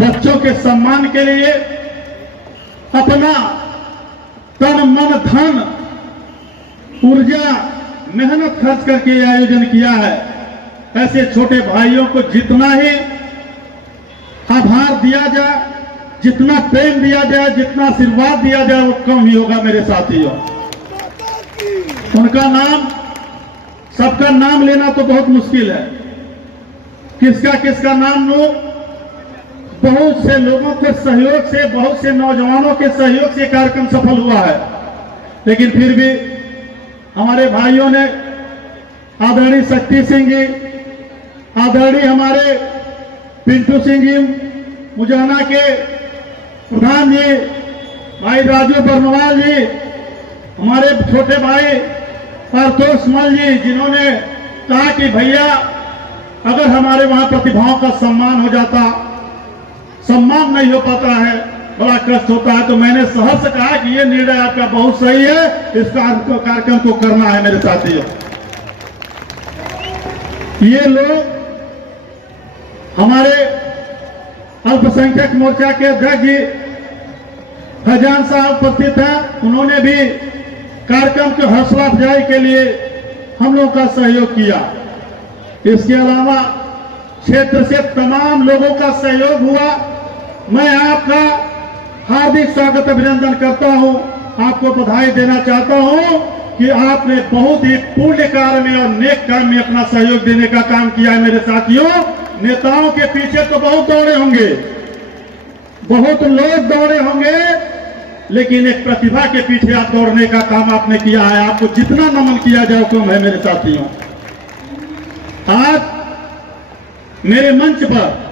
बच्चों के सम्मान के लिए अपना तन मन धन ऊर्जा मेहनत खर्च करके यह आयोजन किया है। ऐसे छोटे भाइयों को जितना ही आभार दिया जाए, जितना प्रेम दिया जाए, जितना आशीर्वाद दिया जाए वो कम ही होगा मेरे साथियों। उनका नाम, सबका नाम लेना तो बहुत मुश्किल है, किसका किसका नाम लो। बहुत से लोगों के सहयोग से, बहुत से नौजवानों के सहयोग से कार्यक्रम सफल हुआ है, लेकिन फिर भी हमारे भाइयों ने आदरणीय शक्ति सिंह जी, आदरणीय हमारे पिंटू सिंह जी, मुजाना के प्रधान जी भाई राजू बर्नवाल जी, हमारे छोटे भाई पार्थोष मल जी, जिन्होंने कहा कि भैया अगर हमारे वहां प्रतिभाओं का सम्मान हो जाता, सम्मान नहीं हो पाता है, बड़ा कष्ट होता है, तो मैंने सहर्ष कहा कि ये निर्णय आपका बहुत सही है, इस कार्यक्रम को करना है मेरे साथियों। ये लोग हमारे अल्पसंख्यक मोर्चा के अध्यक्ष जी फैजान साहब उपस्थित हैं, उन्होंने भी कार्यक्रम की हौसला अफजाई के लिए हम लोगों का सहयोग किया। इसके अलावा क्षेत्र से तमाम लोगों का सहयोग हुआ। मैं आपका हार्दिक स्वागत अभिनंदन करता हूं, आपको बधाई देना चाहता हूं कि आपने बहुत ही पुण्य कार्य में और नेक काम में अपना सहयोग देने का काम किया है मेरे साथियों। नेताओं के पीछे तो बहुत दौड़े होंगे, बहुत लोग दौड़े होंगे, लेकिन एक प्रतिभा के पीछे आप दौड़ने का काम आपने किया है। आपको जितना नमन किया जाए कम है मेरे साथियों। आज मेरे मंच पर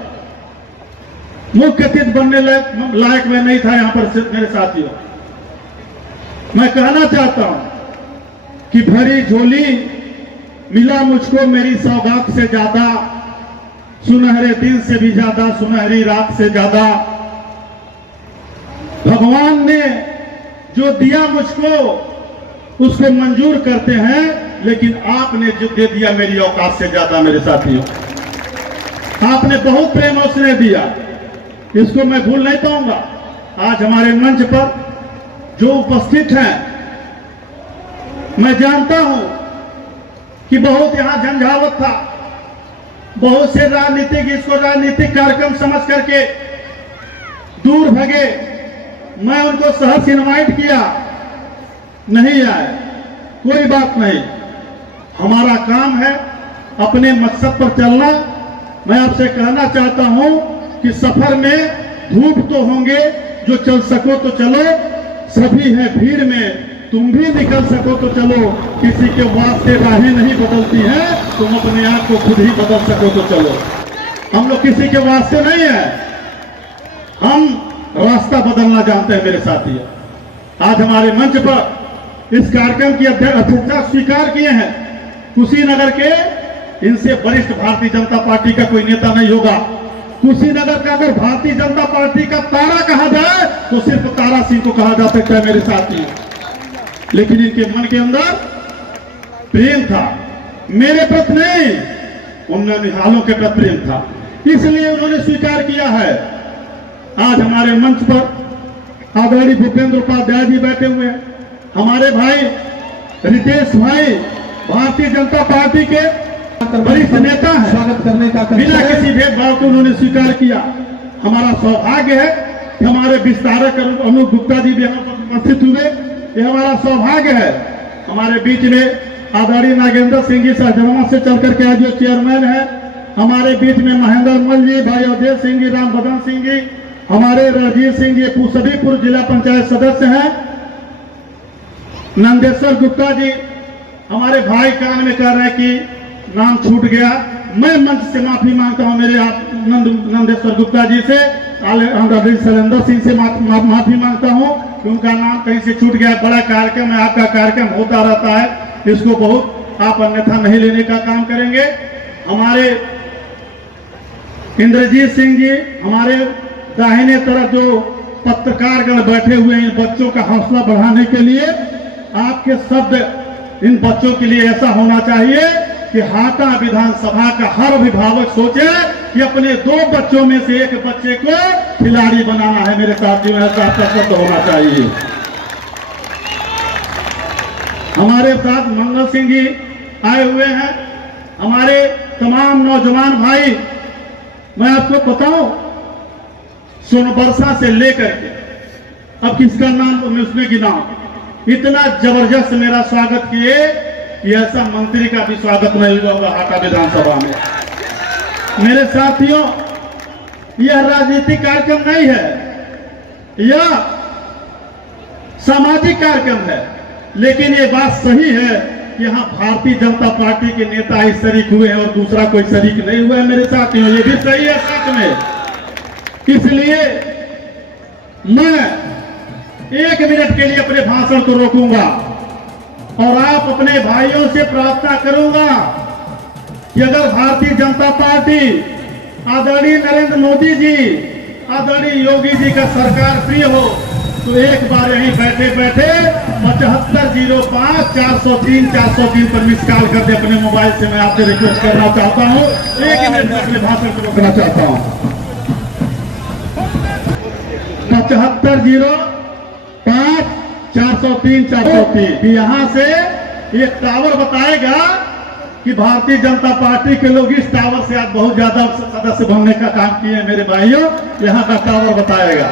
मुख्य अतिथि बनने लायक मैं नहीं था यहां पर मेरे साथियों। मैं कहना चाहता हूं कि भरी झोली मिला मुझको मेरी सौगात से ज्यादा, सुनहरे दिन से भी ज्यादा, सुनहरी रात से ज्यादा। भगवान ने जो दिया मुझको उसको मंजूर करते हैं, लेकिन आपने जो दे दिया मेरी औकात से ज्यादा मेरे साथियों। आपने बहुत प्रेम और स्नेह दिया, इसको मैं भूल नहीं पाऊंगा। आज हमारे मंच पर जो उपस्थित हैं, मैं जानता हूं कि बहुत यहां झंझावत था, बहुत से राजनीतिक इसको राजनीतिक कार्यक्रम समझ करके दूर भगे। मैं उनको सहर्ष इनवाइट किया, नहीं आए, कोई बात नहीं। हमारा काम है अपने मकसद पर चलना। मैं आपसे कहना चाहता हूं कि सफर में धूप तो होंगे, जो चल सको तो चलो, सभी हैं भीड़ में, तुम भी निकल सको तो चलो। किसी के वास्ते राहें नहीं बदलती हैं, तुम अपने आप को खुद ही बदल सको तो चलो। हम लोग किसी के वास्ते नहीं है, हम रास्ता बदलना जानते हैं मेरे साथियों। आज हमारे मंच पर इस कार्यक्रम की अध्यक्षता स्वीकार किए हैं कुशीनगर के, इनसे वरिष्ठ भारतीय जनता पार्टी का कोई नेता नहीं होगा। कुशीनगर का अगर भारतीय जनता पार्टी का तारा कहा जाए तो सिर्फ तारा सिंह को कहा जा सकता है मेरे साथियों। लेकिन इनके मन के अंदर प्रेम था, मेरे प्रति नहीं, उन निहालों के प्रति प्रेम था, इसलिए उन्होंने स्वीकार किया है। आज हमारे मंच पर आदरणीय भूपेंद्र उपाध्याय जी बैठे हुए हैं, हमारे भाई रितेश भाई भारतीय जनता पार्टी के वरिष्ठ नेता है, स्वागत करने का बिना किसी भेदभाव के उन्होंने स्वीकार किया। हमारा सौभाग्य है कि हमारे विस्तारक अनूप गुप्ता जी भी यहाँ पर उपस्थित हुए, ये हमारा सौभाग्य है। हमारे बीच में आदरणीय नागेंद्र सिंह जी सहजनवा से चल करके आज जो चेयरमैन है, हमारे बीच में महेंद्र मल जी, भाई अवधेय सिंह जी, राम बदन सिंह जी, हमारे राजीव सिंह जी सदीपुर जिला पंचायत सदस्य हैं, नंदेश्वर गुप्ता जी, हमारे भाई कान में कह रहे हैं कि नाम छूट गया, मैं मंच से माफी मांगता हूं मेरे आप नंदेश्वर गुप्ता जी से, शैलेंद्र सिंह से माफी मांगता हूं कि उनका नाम कहीं से छूट गया। बड़ा कार्यक्रम है, आपका कार्यक्रम होता रहता है, इसको बहुत आप अन्यथा नहीं लेने का काम करेंगे। हमारे इंद्रजीत सिंह जी, हमारे दाहिने तरफ जो पत्रकारगण बैठे हुए हैं, बच्चों का हौसला बढ़ाने के लिए आपके शब्द इन बच्चों के लिए ऐसा होना चाहिए कि हाटा विधानसभा का हर अभिभावक सोचे कि अपने 2 बच्चों में से एक बच्चे को खिलाड़ी बनाना है। मेरे साथियों, ऐसा सशक्त होना चाहिए। हमारे साथ मंगल सिंह जी आए हुए हैं, हमारे तमाम नौजवान भाई। मैं आपको बताऊं, सोनबरसा से लेकर के अब किसका नाम तो मैं उसमें गिनाऊं, इतना जबरदस्त मेरा स्वागत किए कि ऐसा मंत्री का भी स्वागत नहीं हुआ होगा हाटा विधानसभा में। मेरे साथियों, यह राजनीतिक कार्यक्रम नहीं है, यह सामाजिक कार्यक्रम है। लेकिन ये बात सही है कि यहाँ भारतीय जनता पार्टी के नेता ही शरीक हुए हैं और दूसरा कोई शरीक नहीं हुआ है। मेरे साथियों, ये भी सही है सच में। इसलिए मैं 1 मिनट के लिए अपने भाषण को रोकूंगा और आप अपने भाइयों से प्रार्थना करूंगा कि अगर भारतीय जनता पार्टी, आदरणीय नरेंद्र मोदी जी, आदरणीय योगी जी का सरकार प्रिय हो तो एक बार यहीं बैठे बैठे 7505 403 403 पर मिस कॉल कर दे अपने मोबाइल से। मैं आपसे रिक्वेस्ट करना चाहता हूं, 1 मिनट में अपने भाषण को रोकना चाहता हूं। 7505 403 403 यहां से एक टावर बताएगा कि भारतीय जनता पार्टी के लोग इस टावर से आज बहुत ज्यादा सदस्य बनने का काम किए हैं। मेरे भाइयों, यहां का टावर बताएगा।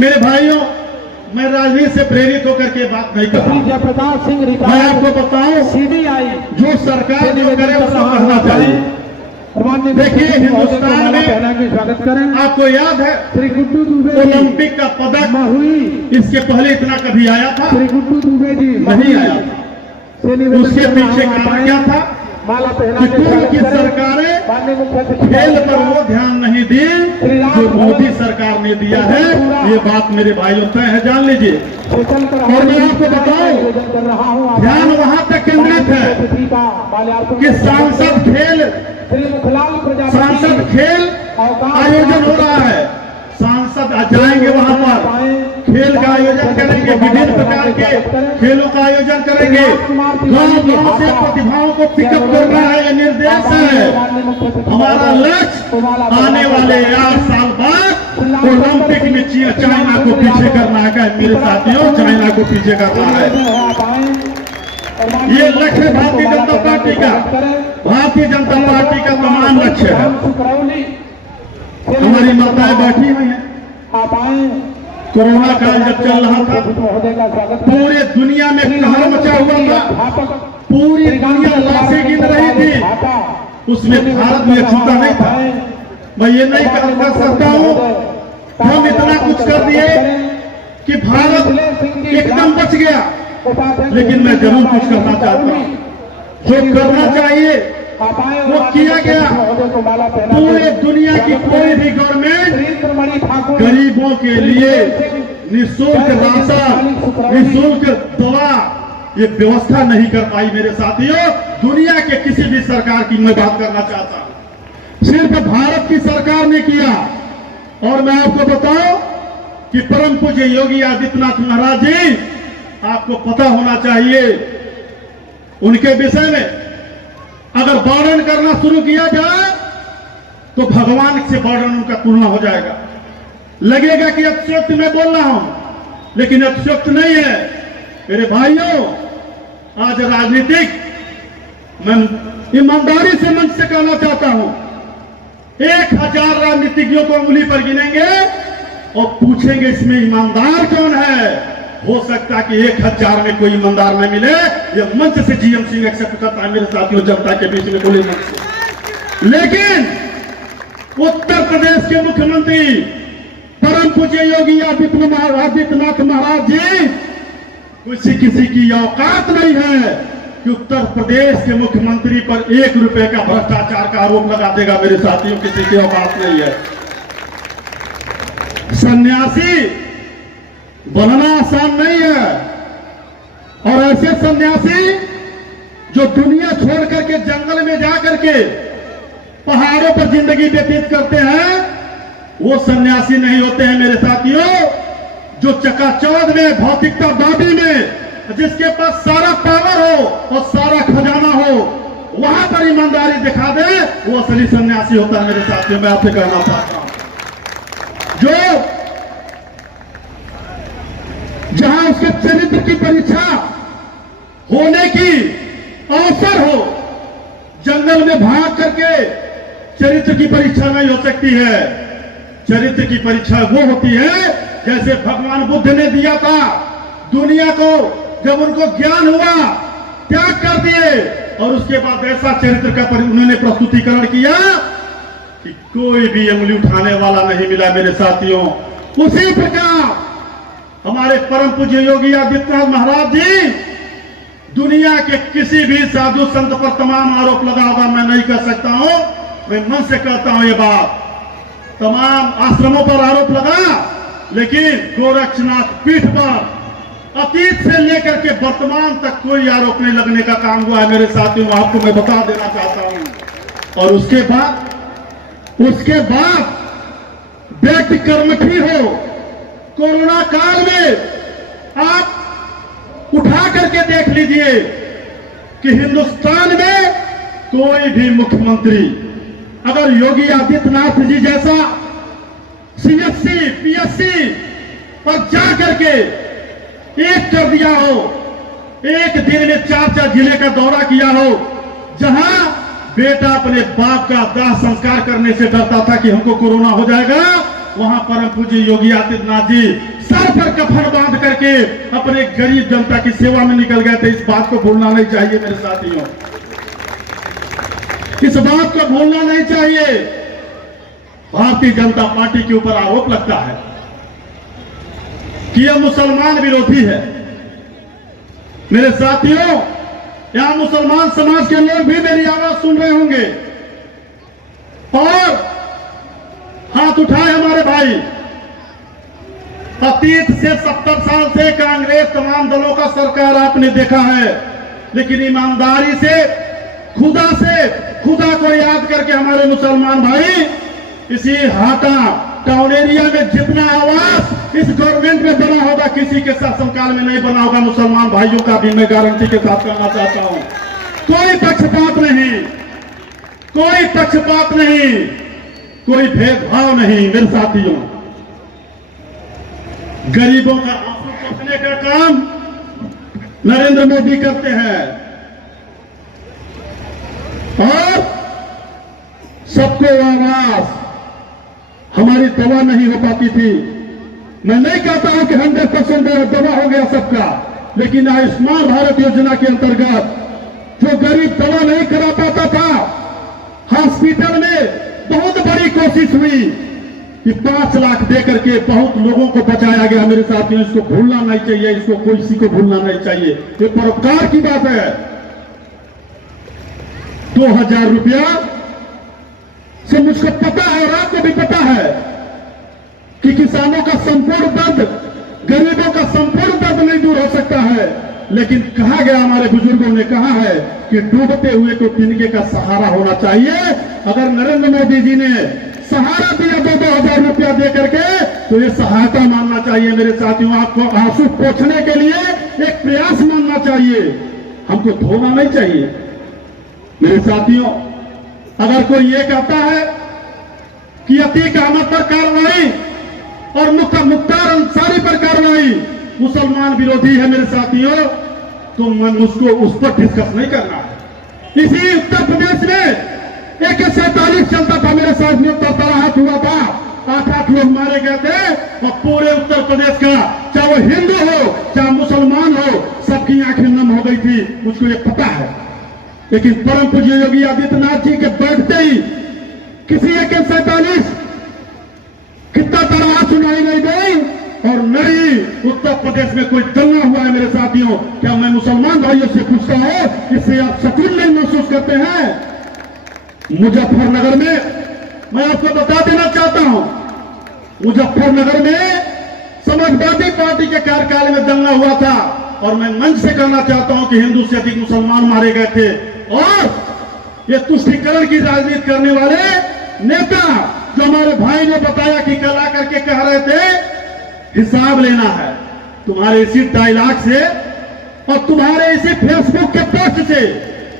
मेरे भाइयों, मैं राजनीति से प्रेरित होकर के बात नहीं कर रहा। जयप्रकाश सिंह, मैं आपको बताऊं, CBI जो सरकार जो करे उसको कहना चाहिए। देखिए, हिंदुस्तान में स्वागत करें। आपको याद है श्री गुड्डू दुबे ओलंपिक का पदक हुई, इसके पहले इतना कभी आया था? श्री गुड्डू दुबे जी नहीं आया था। उसके पीछे कारण क्या था? माला कि पूर्व की सरकारें खेल पर वो ध्यान नहीं दी जो मोदी सरकार ने दिया है। ये बात मेरे भाइयों तय है, जान लीजिए। और मैं आपको बताऊं, ध्यान वहां तक केंद्रित है कि सांसद खेल आयोजन हो रहा है। सांसद जाएंगे वहां पर, खेल का आयोजन करेंगे, विभिन्न प्रकार के खेलों का आयोजन करेंगे। गांव से प्रतिभाओं को पिकअप करना है, ये निर्देश है। हमारा लक्ष्य आने वाले 8 साल बाद ओलंपिक में चाइना को पीछे करना है। मेरे साथियों, चाइना को पीछे करना है, ये लक्ष्य है भारतीय जनता पार्टी का। भारतीय जनता पार्टी का तमाम लक्ष्य है। हमारी माताएं बैठी हुई हैं। कोरोना काल जब चल रहा था, पूरे दुनिया में कहर मचा हुआ था, पूरी दुनिया लाशें गिन रही थी, उसमें भारत में छूटा नहीं था। मैं ये नहीं कर सकता हूं हम इतना कुछ कर दिए कि भारत एकदम बच गया, लेकिन मैं जरूर कुछ करना चाहता हूं। जो करना चाहिए वो किया गया। पूरे दुनिया की कोई भी गवर्नमेंट गरीबों के लिए निःशुल्क राशन, निःशुल्क दवा ये व्यवस्था नहीं कर पाई। मेरे साथियों, दुनिया के किसी भी सरकार की मैं बात करना चाहता हूं, सिर्फ भारत की सरकार ने किया। और मैं आपको बताऊं कि परम पूज्य योगी आदित्यनाथ महाराज जी, आपको पता होना चाहिए उनके विषय में। अगर वर्णन करना शुरू किया जाए तो भगवान से वर्णन उनका तुलना हो जाएगा। लगेगा कि अतिशयोक्ति मैं बोल रहा हूं, लेकिन अतिशयोक्ति नहीं है। मेरे भाइयों, आज राजनीतिक मैं ईमानदारी से मंच से कहना चाहता हूं, 1000 राजनीतिज्ञों को उंगली पर गिनेंगे और पूछेंगे इसमें ईमानदार कौन है। हो सकता कि 1000 में कोई ईमानदार न मिले। ये मंच से जीएम सिंह एक्सेप्ट करता है मेरे साथियों, जनता के बीच में बोले मंच से। लेकिन उत्तर प्रदेश के मुख्यमंत्री परम पूज्य योगी आदित्यनाथ महाराज जी, किसी की औकात नहीं है कि उत्तर प्रदेश के मुख्यमंत्री पर 1 रुपए का भ्रष्टाचार का आरोप लगा देगा। मेरे साथियों, किसी की औकात नहीं है। सन्यासी बनना आसान नहीं है, और ऐसे सन्यासी जो दुनिया छोड़ करके जंगल में जा करके पहाड़ों पर जिंदगी व्यतीत करते हैं, वो सन्यासी नहीं होते हैं। मेरे साथियों, जो चकाचौंध में, भौतिकतावादी में, जिसके पास सारा पावर हो और सारा खजाना हो, वहां पर ईमानदारी दिखा दे, वो असली सन्यासी होता है। मेरे साथियों, मैं आपसे कहना चाहता हूं, जो जहां उसके चरित्र की परीक्षा होने की अवसर हो, जंगल में भाग करके चरित्र की परीक्षा नहीं हो सकती है। चरित्र की परीक्षा वो होती है जैसे भगवान बुद्ध ने दिया था दुनिया को, जब उनको ज्ञान हुआ त्याग कर दिए और उसके बाद ऐसा चरित्र का उन्होंने प्रस्तुतिकरण किया कि कोई भी उंगली उठाने वाला नहीं मिला। मेरे साथियों, उसी प्रकार हमारे परम पूज्य योगी आदित्यनाथ महाराज जी दुनिया के किसी भी साधु संत पर तमाम आरोप लगा होगा, मैं नहीं कर सकता हूं, मैं मन से कहता हूं ये बात, तमाम आश्रमों पर आरोप लगा, लेकिन गोरक्षनाथ पीठ पर अतीत से लेकर के वर्तमान तक कोई आरोप नहीं लगने का काम हुआ है। मेरे साथियों, आपको मैं बता देना चाहता हूं। और उसके बाद व्यक्ति कर्मठी हो, कोरोना काल में आप उठा करके देख लीजिए कि हिंदुस्तान में कोई भी मुख्यमंत्री अगर योगी आदित्यनाथ जी जैसा सीएससी पीएससी पर जा करके एक कर दिया हो, एक दिन में 4 जिले का दौरा किया हो, जहां बेटा अपने बाप का दाह संस्कार करने से डरता था कि हमको कोरोना हो जाएगा, वहां परम पूज्य योगी आदित्यनाथ जी सर पर कफन बांध करके अपने गरीब जनता की सेवा में निकल गए थे। इस बात को भूलना नहीं चाहिए मेरे साथियों, इस बात को भूलना नहीं चाहिए। भारतीय जनता पार्टी के ऊपर आरोप लगता है कि यह मुसलमान विरोधी है। मेरे साथियों, यहां मुसलमान समाज के लोग भी मेरी आवाज सुन रहे होंगे और हाथ उठाए हमारे भाई। अतीत से 70 साल से कांग्रेस तमाम दलों का सरकार आपने देखा है, लेकिन ईमानदारी से खुदा को याद करके हमारे मुसलमान भाई इसी हाटा टाउन एरिया में जितना आवास इस गवर्नमेंट में बना होगा, किसी के शासनकाल में नहीं बना होगा। मुसलमान भाइयों का भी मैं गारंटी के साथ कहना चाहता हूं, कोई पक्षपात नहीं, कोई पक्षपात नहीं, कोई भेदभाव नहीं। मेरे साथियों, गरीबों का आंसू पोंछने का काम नरेंद्र मोदी करते हैं और सबको आवास। हमारी दवा नहीं हो पाती थी, मैं नहीं कहता हूं कि 100% दवा हो गया सबका, लेकिन आयुष्मान भारत योजना के अंतर्गत जो गरीब दवा नहीं करा पाता था, हॉस्पिटल में बहुत बड़ी कोशिश हुई कि 5 लाख दे करके बहुत लोगों को बचाया गया। मेरे साथियों, इसको भूलना नहीं चाहिए, इसको किसी को भूलना नहीं चाहिए, ये परोपकार की बात है। 2000 रुपया से मुझको पता है और आपको भी पता है कि किसानों का संपूर्ण दर्द, गरीबों का संपूर्ण दर्द नहीं दूर हो सकता है, लेकिन कहा गया, हमारे बुजुर्गों ने कहा है कि डूबते हुए को तिनके का सहारा होना चाहिए। अगर नरेंद्र मोदी जी ने सहारा दिया 2,000 रुपया दे करके, तो ये सहायता मानना चाहिए। मेरे साथियों, आपको आंसू पोंछने के लिए एक प्रयास मानना चाहिए, हमको धोना नहीं चाहिए। मेरे साथियों, अगर कोई ये कहता है कि अतीक अहमद पर कार्रवाई और मुख्तार अंसारी पर कार्रवाई मुसलमान विरोधी है, मेरे साथियों, तो मैं मुझको उस पर डिस्कस नहीं करना है। इसी उत्तर प्रदेश में AK-47 चलता था मेरे साथियों, तरतराहट हुआ था, 8 लोग मारे गए थे और पूरे उत्तर प्रदेश का, चाहे वो हिंदू हो चाहे मुसलमान हो, सबकी आंखें नम हो गई थी, मुझको ये पता है। लेकिन परम पूज्य योगी आदित्यनाथ जी के बैठते ही किसी AK-47 कितना तरह सुनाई नहीं गई और नहीं उत्तर प्रदेश में कोई दंगा हुआ है। मेरे साथियों, क्या मैं मुसलमान भाइयों से पूछता हूं, इससे आप सुकून नहीं महसूस करते हैं? मुजफ्फरनगर में मैं आपको बता देना चाहता हूं, मुजफ्फरनगर में समाजवादी पार्टी के कार्यकाल में दंगा हुआ था और मैं मंच से कहना चाहता हूं कि हिंदू से अधिक मुसलमान मारे गए थे। और ये तुष्टीकरण की राजनीति करने वाले नेता जो हमारे भाई ने बताया कि कल आकर के कह रहे थे हिसाब लेना है तुम्हारे इसी डायलॉग से और तुम्हारे इसी फेसबुक के पोस्ट से,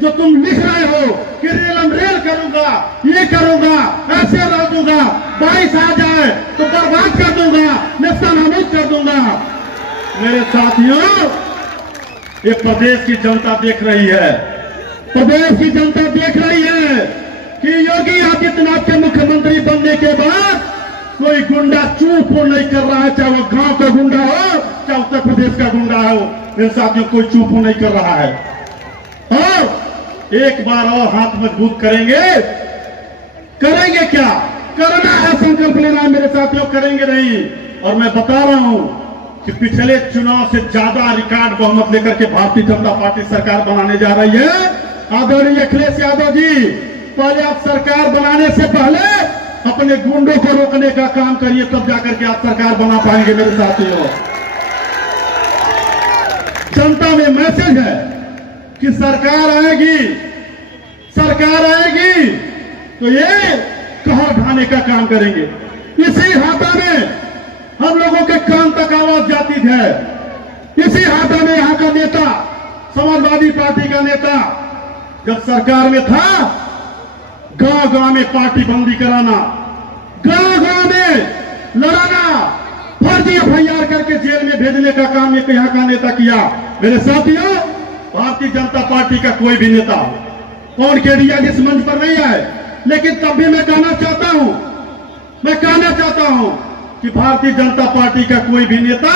जो तुम लिख रहे हो कि रेलम रेल करूंगा, ये करूंगा, ऐसे रह दूंगा, बारिश आ जाए तो बर्बाद कर दूंगा, नेस्तनाबूद कर दूंगा। मेरे साथियों, ये प्रदेश की जनता देख रही है, प्रदेश की जनता देख रही है कि योगी आदित्यनाथ के मुख्यमंत्री बनने के बाद कोई गुंडा चूप नहीं कर रहा है, चाहे वो गांव का गुंडा हो, चाहे उत्तर प्रदेश का गुंडा हो। मेरे साथियों, कोई चूप नहीं कर रहा है। और एक बार और हाथ मजबूत करेंगे, करेंगे क्या करना है, संकल्प लेना है मेरे साथियों, करेंगे नहीं। और मैं बता रहा हूं कि पिछले चुनाव से ज्यादा रिकॉर्ड बहुमत लेकर के भारतीय जनता पार्टी सरकार बनाने जा रही है। आदरणीय अखिलेश यादव जी, पहले आप सरकार बनाने से पहले अपने गुंडों को रोकने का काम करिए, तब जाकर के आप सरकार बना पाएंगे मेरे साथियों। जनता में मैसेज है कि सरकार आएगी, सरकार आएगी तो ये कहर ढाने का काम करेंगे। इसी हाथा में हम लोगों के कान तक आवाज जाती है। इसी हाथा में यहां का नेता, समाजवादी पार्टी का नेता जब सरकार में था, गांव गांव में पार्टी बंदी कराना, गांव गांव में लड़ाना, फर्जी एफआईआर करके जेल में भेजने का काम एक यहाँ का नेता किया। मेरे साथियों, भारतीय जनता पार्टी का कोई भी नेता कौन केडिया इस मंच पर नहीं आए, लेकिन तब भी मैं कहना चाहता हूं कि भारतीय जनता पार्टी का कोई भी नेता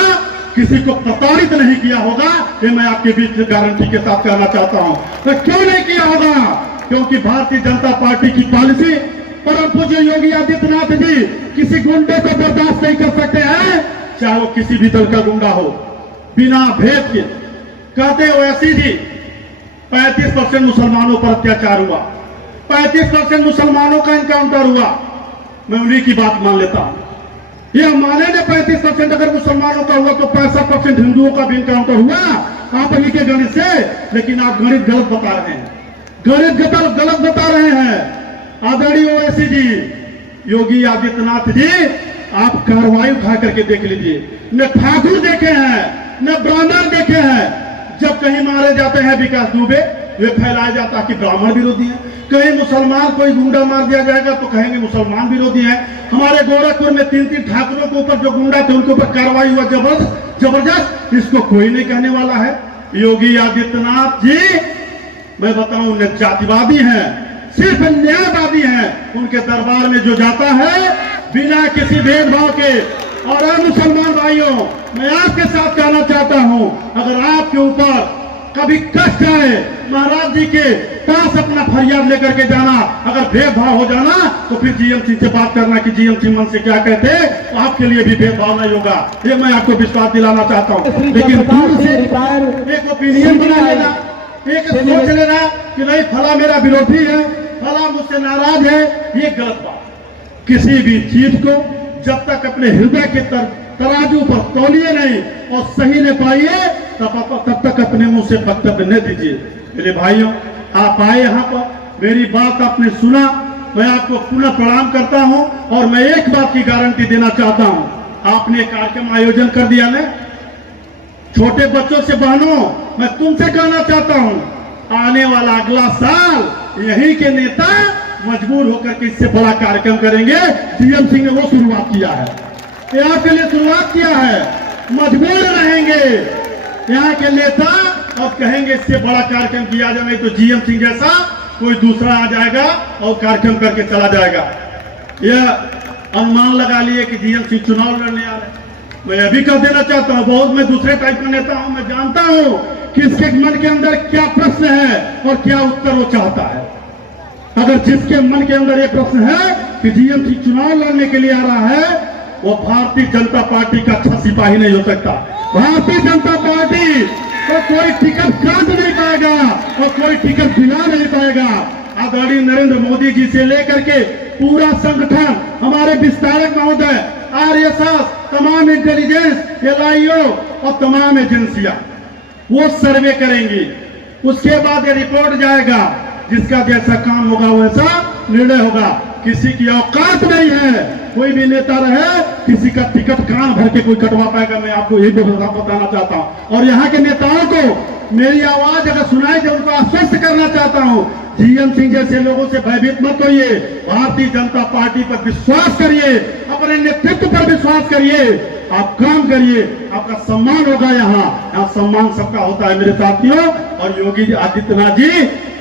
किसी को प्रताड़ित नहीं किया होगा। ये मैं आपके बीच गारंटी के साथ कहना चाहता हूं। तो क्यों नहीं किया होगा? क्योंकि भारतीय जनता पार्टी की पॉलिसी, परम पूज्य योगी आदित्यनाथ जी किसी गुंडे को बर्दाश्त नहीं कर सकते हैं, चाहे वो किसी भी दल का गुंडा हो, बिना भेद के। कहते हो ऐसी जी 35% मुसलमानों पर अत्याचार हुआ, 35% मुसलमानों का इनकाउंटर हुआ, मैं उन्हीं की बात मान लेता हूं। ये माने ने 35% अगर मुसलमानों का हुआ तो 65% हिंदुओं का भी इनकाउंटर हुआ आप ही के गणित से। लेकिन आप गणित गलत बता रहे हैं, गणित गलत बता रहे हैं। आदरणीय ओवैसी जी, योगी आदित्यनाथ जी, आप कार्रवाई उठा करके देख लीजिए। न ठाकुर देखे हैं, न ब्राह्मण देखे हैं। जब कहीं मारे जाते हैं विकास दुबे, वे फैलाया जाता कि ब्राह्मण विरोधी है। कहीं मुसलमान कोई गुंडा मार दिया जाएगा तो कहेंगे मुसलमान विरोधी है। हमारे गोरखपुर में 3 ठाकुरों के ऊपर जो गुंडा थे उनके ऊपर कार्रवाई हुआ जबरदस्त, इसको कोई नहीं कहने वाला है। योगी आदित्यनाथ जी, मैं बताऊं, न जातिवादी हैं, सिर्फ न्यायवादी हैं। उनके दरबार में जो जाता है बिना किसी भेदभाव के। और मुसलमान भाइयों, मैं आपके साथ कहना चाहता हूं, अगर आपके ऊपर कभी कष्ट आए, महाराज जी के पास अपना फरियाद लेकर के जाना। अगर भेदभाव हो जाना तो फिर जीएमसी से बात करना कि जीएमसी मन से क्या कहते, तो आपके लिए भी भेदभाव नहीं होगा। ये मैं आपको विश्वास दिलाना चाहता हूँ। लेकिन दूर से एक ओपिनियन बना लेना, एक सोच लेना कि नहीं फला मेरा विरोधी है, फला मुझसे नाराज है, ये गलत बात। किसी भी चीज को जब तक अपने हृदय के तराजू पर तौलिए नहीं और सही न पाइए, तब तक अपने मुंह से वक्तव्य न दीजिए। मेरे भाइयों, आप आए यहाँ पर, मेरी बात आपने सुना, मैं आपको पुनः प्रणाम करता हूँ। और मैं एक बात की गारंटी देना चाहता हूँ, आपने कार्यक्रम आयोजन कर दिया ना, छोटे बच्चों से बहनों, मैं तुमसे कहना चाहता हूँ, आने वाला अगला साल यहीं के नेता मजबूर होकर के इससे बड़ा कार्यक्रम करेंगे। सीएम सिंह ने वो शुरुआत किया है, यहाँ के लिए शुरुआत किया है। मजबूर रहेंगे यहाँ के नेता और कहेंगे इससे बड़ा कार्यक्रम किया जाए, नहीं तो जीएम सिंह जैसा कोई दूसरा आ जाएगा और कार्यक्रम करके चला जाएगा। यह अनुमान लगा लिए कि जीएम सिंह चुनाव लड़ने आ रहे। मैं यह भी कह देना चाहता हूँ, बहुत मैं दूसरे टाइप का नेता हूँ, मैं जानता हूँ कि इसके मन के अंदर क्या प्रश्न है और क्या उत्तर वो चाहता है। अगर जिसके मन के अंदर ये प्रश्न है कि जीएम सिंह चुनाव लड़ने के लिए आ रहा है, वो भारतीय जनता पार्टी का अच्छा सिपाही नहीं हो सकता। भारतीय जनता पार्टी को कोई टिकट काट नहीं पाएगा और कोई टिकट दिला नहीं पाएगा। आदरणीय नरेंद्र मोदी जी से लेकर के पूरा संगठन, हमारे विस्तारक महोदय, आरएसएस, तमाम इंटेलिजेंस, एलआईओ और तमाम एजेंसियां वो सर्वे करेंगी। उसके बाद ये रिपोर्ट जाएगा, जिसका जैसा काम होगा वैसा निर्णय होगा। किसी की औकात नहीं है कोई भी नेता रहे किसी का टिकट कान भर के कोई कटवा पाएगा। मैं आपको यही बताना चाहता हूं। और यहाँ के नेताओं को मेरी आवाज अगर सुनाई दे उनको आश्वस्त करना चाहता हूँ, जीएम सिंह जैसे लोगों से भयभीत मत होइए। भारतीय जनता पार्टी पर विश्वास करिए, अपने नेतृत्व पर विश्वास करिए, आप काम करिए, आपका सम्मान होगा। यहाँ सम्मान सबका होता है मेरे साथियों। और योगी आदित्यनाथ जी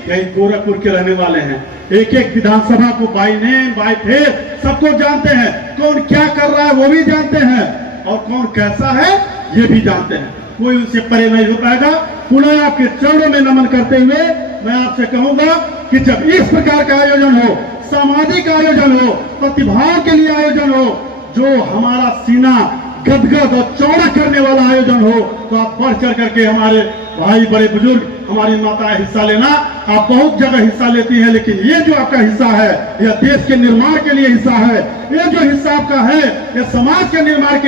यही गोरखपुर के रहने वाले हैं, एक एक विधानसभा को बाई नेम बाई फेस सबको जानते हैं, कौन क्या कर रहा है वो भी जानते हैं, और कौन कैसा है ये भी जानते हैं। कोई उनसे परे नहीं हो पाएगा। पुनः आपके चरणों में नमन करते हुए मैं आपसे कहूंगा कि जब इस प्रकार का आयोजन हो, सामाजिक आयोजन हो, प्रतिभाओं के लिए आयोजन हो, जो हमारा सीना गदगद और चौड़ा करने वाला आयोजन हो, तो आप बढ़ चढ़ करके हमारे भाई बड़े बुजुर्ग हमारी माताएं हिस्सा लेना। आप बहुत जगह हिस्सा लेती हैं, लेकिन ये जो आपका हिस्सा है यह देश के निर्माण के लिए हिस्सा है। ये जो हिस्सा आपका है यह समाज के निर्माण के